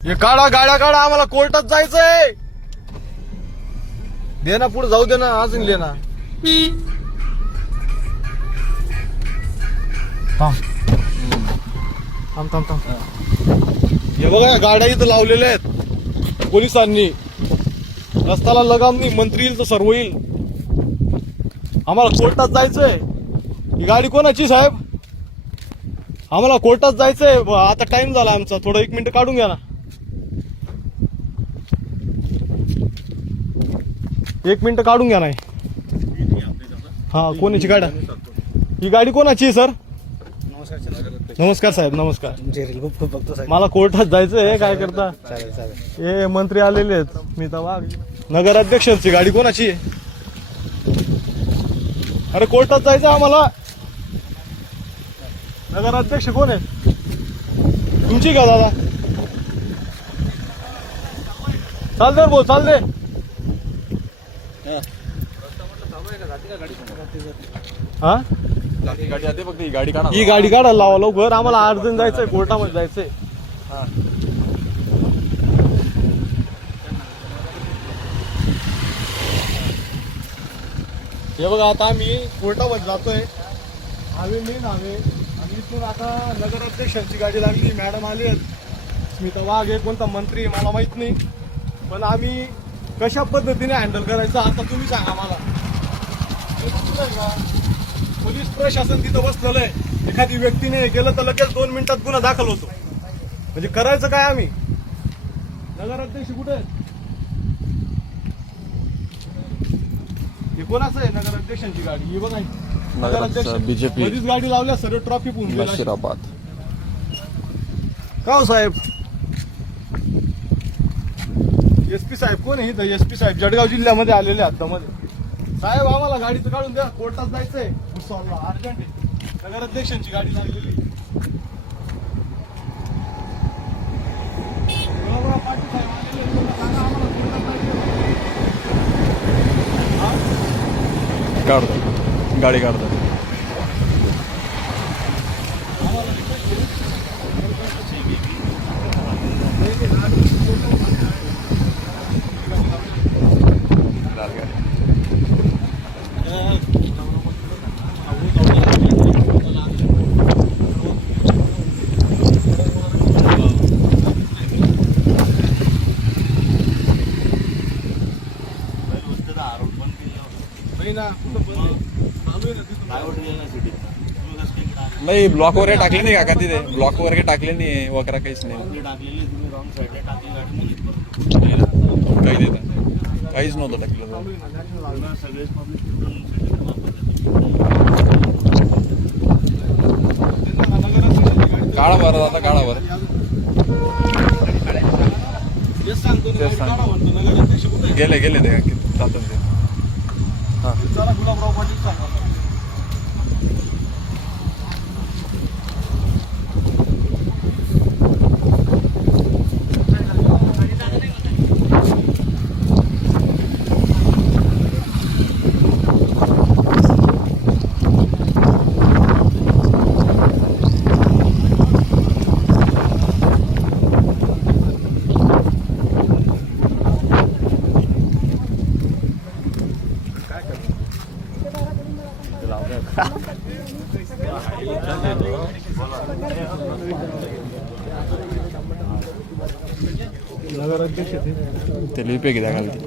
हे काढा गाड्या काढा, आम्हाला कोर्टात जायचंय. दे ना पुढे जाऊ दे ना, अजून दे ना. थांब थांब थांब. हे बघा गाड्या इथं लावलेल्या आहेत पोलिसांनी. रस्त्याला लगाम नाही, मंत्री येईल तर सर्व होईल. आम्हाला कोर्टात जायचंय. ही गाडी कोणाची साहेब? आम्हाला कोर्टात जायचंय. आता टाइम झाला आमचा, थोडं 1 मिनिट काढून घ्या ना. 1 मिनिट काढून घ्या नाही. हा कोणाची गाडी? ही गाडी कोणाची आहे सर? नमस्कार साहेब. नमस्कार. मला कोर्टात जायचंय. काय करता? हे मंत्री आलेले आहेत. मी तर वाघ. नगराध्यक्षांची गाडी कोणाची आहे? अरे कोर्टात जायचं आम्हाला. नगराध्यक्ष कोण आहे? तुमची का दादा? चालते भाऊ चालते. हा गाडी जाते फक्त. ही गाडी काढा. ही गाडी काढायला लावा लवकर. आम्हाला अर्जंट जायचंय, कोर्टामध्ये जायचंय. हे बघा आता आम्ही कोर्टामध्ये जातोय. हवे मेन हवे. आणि इथून आता नगराध्यक्षांची गाडी लागली. मॅडम आली आहेत. स्मिता वाघ हे कोणता मंत्री मला माहित नाही, पण आम्ही कशा पद्धतीने हँडल करायचं आता तुम्ही सांगा मला. पोलीस प्रशासन तिथं बसलेलं आहे. एखादी व्यक्तीने केलं तर लगेच 2 मिनिटात गुन्हा दाखल होतो. म्हणजे करायचं काय आम्ही? नगराध्यक्ष कुठे आहेत? हे कोणाचं आहे? नगराध्यक्षांची गाडी. ही बघा नगराध्यक्ष बीजेपी मध्येच गाडी लावल्या, सर्व ट्रॉफिक होऊन गेला. नशिराबाद. का हो साहेब? एसपी साहेब कोण आहे इथं? एसपी साहेब जळगाव जिल्ह्यामध्ये आलेले हद्दामध्ये. साहेब आम्हाला गाडीचं काढून द्या, कोर्टात जायचंय. भुसावळला अर्जंट आहे. नगराध्यक्षांची गाडी लागलेली. पाटील साहेब आलेले आहेत. त्यांना सांगा आम्हाला कोर्टात जायचंय. काढतो गाडी काढतो. नाही ब्लॉक वगैरे टाकले नाही का तिथे? ब्लॉक वगैरे टाकले नाही, वगैरे काहीच नाही. काही देता काहीच नव्हतं टाकलं. काढा बरं आता, काढा बरं. गेले गेले ते जातात ते. हा गुलाबराव पाटील सांगा. नगराध्यक्ष ते लिपे किती घालते.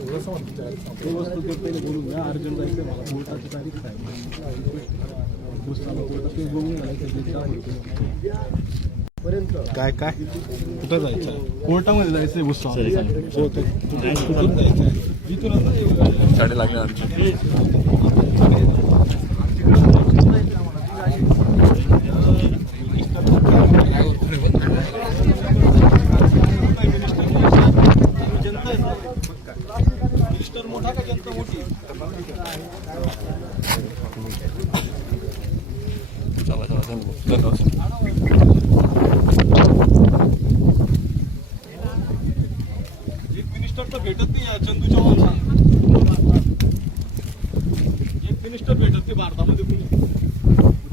काय काय कुठं जायचं? कोर्टामध्ये जायचंय. भुसावळ कुठून जायचंय? इथून गाडी लागली आमची. मिनिस्टर मोठा का जनता मोठी? चला चला धन्यवाद. एक मिनिस्टर तर भेटत नाही या चंदू चव्हाणला. एक मिनिस्टर भेटत नाही भारतामध्ये कुणी.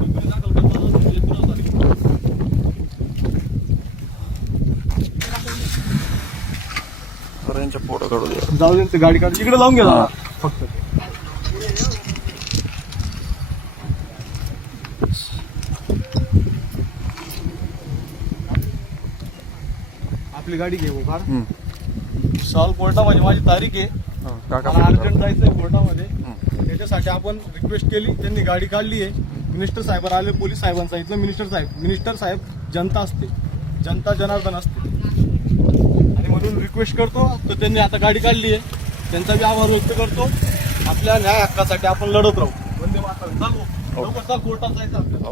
दाखल करताना तर यांच्या फोटो काढू द्या. जाऊ दे, ते गाडी काढ इकडे लावून घ्या फक्त. आपली गाडी घे भाऊ, काढ. विशाल कोर्टामध्ये माझी तारीख आहे, काका मला अर्जंट जायचंय कोर्टामध्ये. त्याच्यासाठी आपण रिक्वेस्ट केली, त्यांनी गाडी काढली आहे. मिनिस्टर साहेब आले, पोलीस साहेबांना सांगितलं. मिनिस्टर साहेब जनता असते, जनता जनार्दन असते, आणि म्हणून रिक्वेस्ट करतो. तर त्यांनी आता गाडी काढली आहे, त्यांचा बी आभार व्यक्त करतो. आपल्या न्याय हक्कासाठी आपण लढत राहू. वंदे मातरम. चाल भाऊ, लवकर चाल, कोर्टात जायचं आपल्याला.